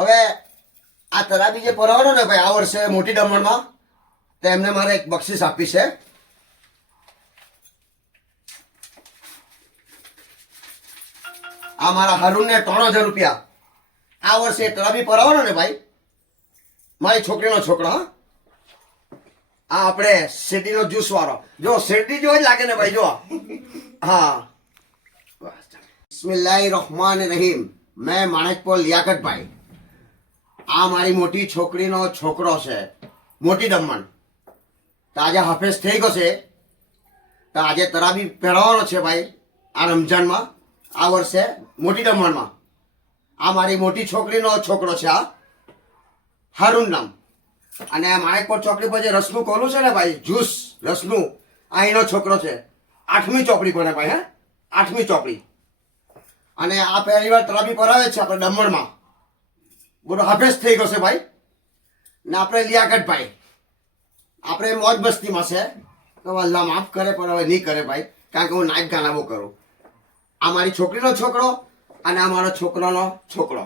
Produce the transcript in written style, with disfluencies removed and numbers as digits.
હવે આ તરાબી જે પરાવવાનો ને ભાઈ આ વર્ષે મોટી દમણમાં, તો એમને મારે એક બક્ષિસ આપી છે. આ મારા હારૂનને 3000 રૂપિયા. આ વર્ષે તરાબી પરાવવાનો ને ભાઈ મારી છોકરીનો છોકરો. હા, આ આપણે શેરડીનો જ્યુસ વાળો, જો શેરડી જેવો જ લાગે ને ભાઈ, જો. હા, બિસ્મિલ્લાહિર રહમાનિર રહીમ. મેં માણેકપોર લિયાકતભાઈ. આ મારી મોટી છોકરીનો છોકરો છે, મોટી દમણ. તો આજે હાફેઝ થઈ ગયો છે, તો આજે તરાબી પહેરાવવાનો છે ભાઈ આ રમજાનમાં, આ વર્ષે મોટી દમણમાં. આ મારી મોટી છોકરીનો છોકરો છે, આ હારૂન નામ. અને આ માણેકપોર ચોકડી પર જે રસનું કોલું છે ને ભાઈ, જ્યુસ રસનું, આ એનો છોકરો છે. 8મી ચોપડી પડે ભાઈ. હે, 8મી ચોપડી. અને આ પહેલી વાર તરાબી પરાવે છે આપણે દમણમાં. બોલો, હાફેઝ થઈ ગયો છે ભાઈ. ને આપણે લિયાકતભાઈ, આપણે મોજ મસ્તીમાં છે. તો અલ્લાહ માફ કરે, પણ હવે નહીં કરે ભાઈ, કારણ કે હું નાચ ગાના બહુ કરું. આ મારી છોકરીનો છોકરો અને આ મારો છોકરાનો છોકરો.